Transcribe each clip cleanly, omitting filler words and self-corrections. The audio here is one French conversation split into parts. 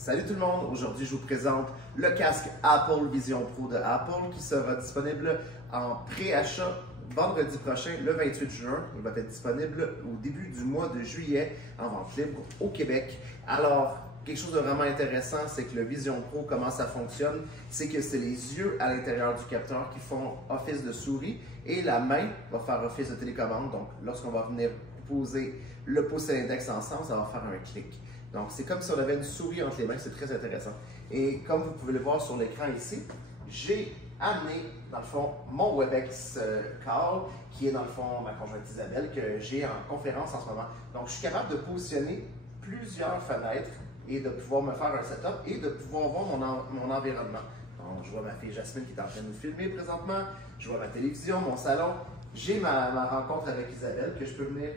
Salut tout le monde, aujourd'hui je vous présente le casque Apple Vision Pro de Apple qui sera disponible en pré-achat vendredi prochain, le 28 juin. Il va être disponible au début du mois de juillet en vente libre au Québec. Alors, quelque chose de vraiment intéressant, c'est que le Vision Pro, comment ça fonctionne, c'est que c'est les yeux à l'intérieur du capteur qui font office de souris et la main va faire office de télécommande. Donc, lorsqu'on va venir poser le pouce et l'index ensemble, ça va faire un clic. Donc, c'est comme si on avait une souris entre les mains, c'est très intéressant. Et comme vous pouvez le voir sur l'écran ici, j'ai amené, dans le fond, mon WebEx call, qui est dans le fond ma conjointe Isabelle, que j'ai en conférence en ce moment. Donc, je suis capable de positionner plusieurs fenêtres et de pouvoir me faire un setup et de pouvoir voir mon environnement. Donc, je vois ma fille Jasmine qui est en train de nous filmer présentement, je vois ma télévision, mon salon. J'ai ma rencontre avec Isabelle que je peux venir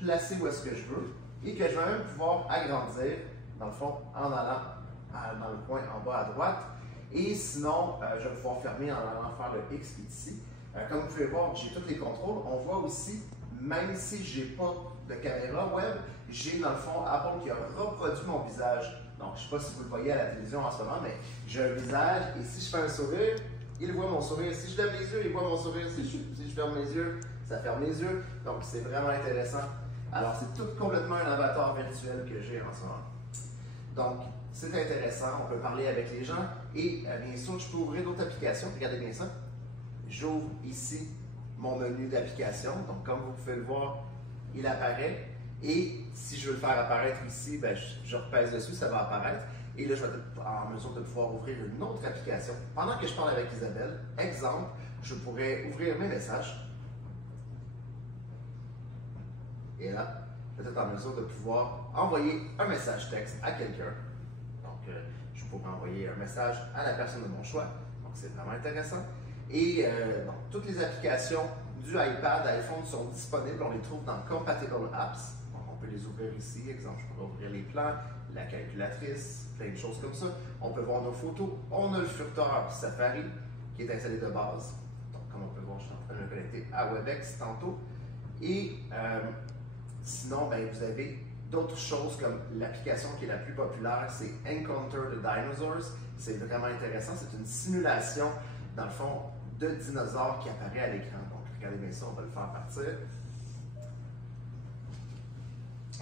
placer où est-ce que je veux et que je vais même pouvoir agrandir, dans le fond, en allant dans le coin en bas à droite. Et sinon, je vais pouvoir fermer en allant faire le X ici. Comme vous pouvez voir, j'ai tous les contrôles. On voit aussi, même si je n'ai pas de caméra web, j'ai dans le fond Apple qui a reproduit mon visage. Donc, je ne sais pas si vous le voyez à la télévision en ce moment, mais j'ai un visage et si je fais un sourire, il voit mon sourire. Si je lève les yeux, il voit mon sourire. Si je ferme mes yeux, ça ferme les yeux. Donc, c'est vraiment intéressant. Alors, c'est tout complètement un avatar virtuel que j'ai en ce moment. Donc, c'est intéressant, on peut parler avec les gens et bien sûr, je peux ouvrir d'autres applications. Regardez bien ça. J'ouvre ici mon menu d'application. Donc, comme vous pouvez le voir, il apparaît. Et si je veux le faire apparaître ici, bien, je repèse dessus, ça va apparaître. Et là, je vais être en mesure de pouvoir ouvrir une autre application. Pendant que je parle avec Isabelle, exemple, je pourrais ouvrir mes messages. Et là, je vais être en mesure de pouvoir envoyer un message texte à quelqu'un. Donc, je pourrais envoyer un message à la personne de mon choix. Donc, c'est vraiment intéressant. Et donc, toutes les applications du iPad, iPhone sont disponibles. On les trouve dans Compatible Apps. Donc, on peut les ouvrir ici. Exemple, je pourrais ouvrir les plans, la calculatrice, plein de choses comme ça. On peut voir nos photos. On a le furteur Safari qui est installé de base. Donc, comme on peut voir, je suis en train de me connecter à WebEx tantôt. Et sinon, ben, vous avez d'autres choses comme l'application qui est la plus populaire, c'est Encounter the Dinosaurs. C'est vraiment intéressant. C'est une simulation, dans le fond, de dinosaures qui apparaît à l'écran. Donc, regardez bien ça, on va le faire partir.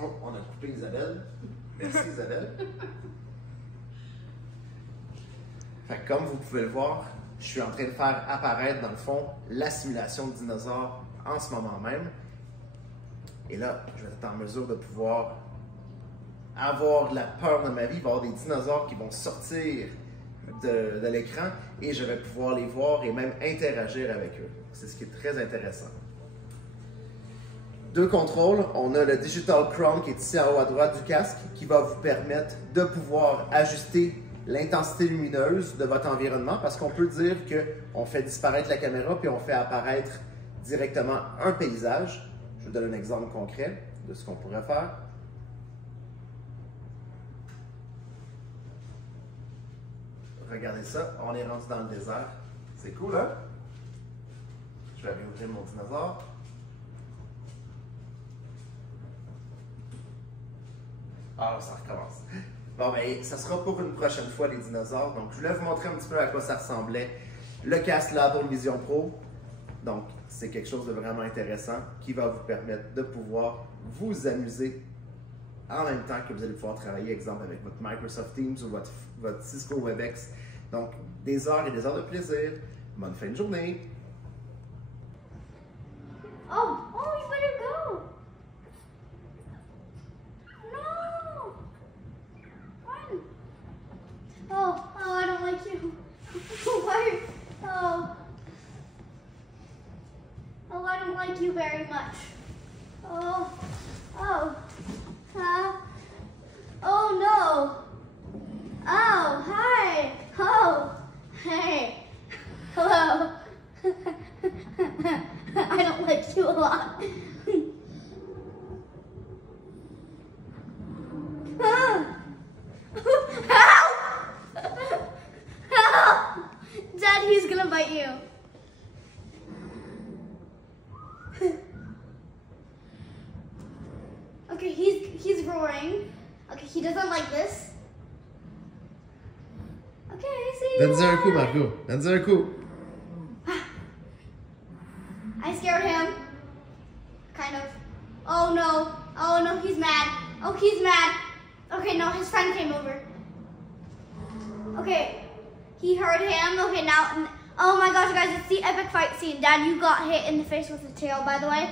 Oh, on a coupé Isabelle. Merci Isabelle. Fait que comme vous pouvez le voir, je suis en train de faire apparaître, dans le fond, la simulation de dinosaures en ce moment même. Et là, je vais être en mesure de pouvoir avoir la peur de ma vie. Il va y avoir des dinosaures qui vont sortir de l'écran et je vais pouvoir les voir et même interagir avec eux. C'est ce qui est très intéressant. Deux contrôles. On a le Digital Crown qui est ici en haut à droite du casque qui va vous permettre de pouvoir ajuster l'intensité lumineuse de votre environnement parce qu'on peut dire qu'on fait disparaître la caméra puis on fait apparaître directement un paysage. Je vous donne un exemple concret de ce qu'on pourrait faire. Regardez ça, on est rendu dans le désert. C'est cool, hein? Je vais réouvrir mon dinosaure. Ah, ça recommence. Bon, ben, ça sera pour une prochaine fois, les dinosaures. Donc, je voulais vous montrer un petit peu à quoi ça ressemblait. Le casque Apple Vision Pro. Donc, c'est quelque chose de vraiment intéressant qui va vous permettre de pouvoir vous amuser en même temps que vous allez pouvoir travailler, exemple, avec votre Microsoft Teams ou votre Cisco WebEx. Donc, des heures et des heures de plaisir. Bonne fin de journée! Oh, you better go! No! Run! Oh, I don't like you. Why? Oh, I don't like you very much. Oh no. Oh, hi. Oh, hey. Hello. I don't like you a lot. Help! Help! Dad, he's gonna bite you. Okay, he's roaring. Okay, he doesn't like this. Donne-y un coup, Marco. Donne-y un coup. I scared him. Kind of. Oh no. Oh no, he's mad. Oh, he's mad. Okay, no, his friend came over. Okay, he heard him. Okay, now, oh my gosh, guys, it's the epic fight scene. Dad, you got hit in the face with a tail, by the way.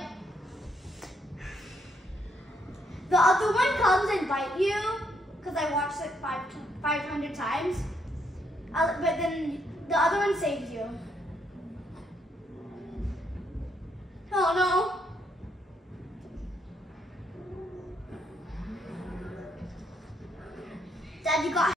The other one comes and bites you, because I watched it 500 times. But then the other one saves you. Oh no.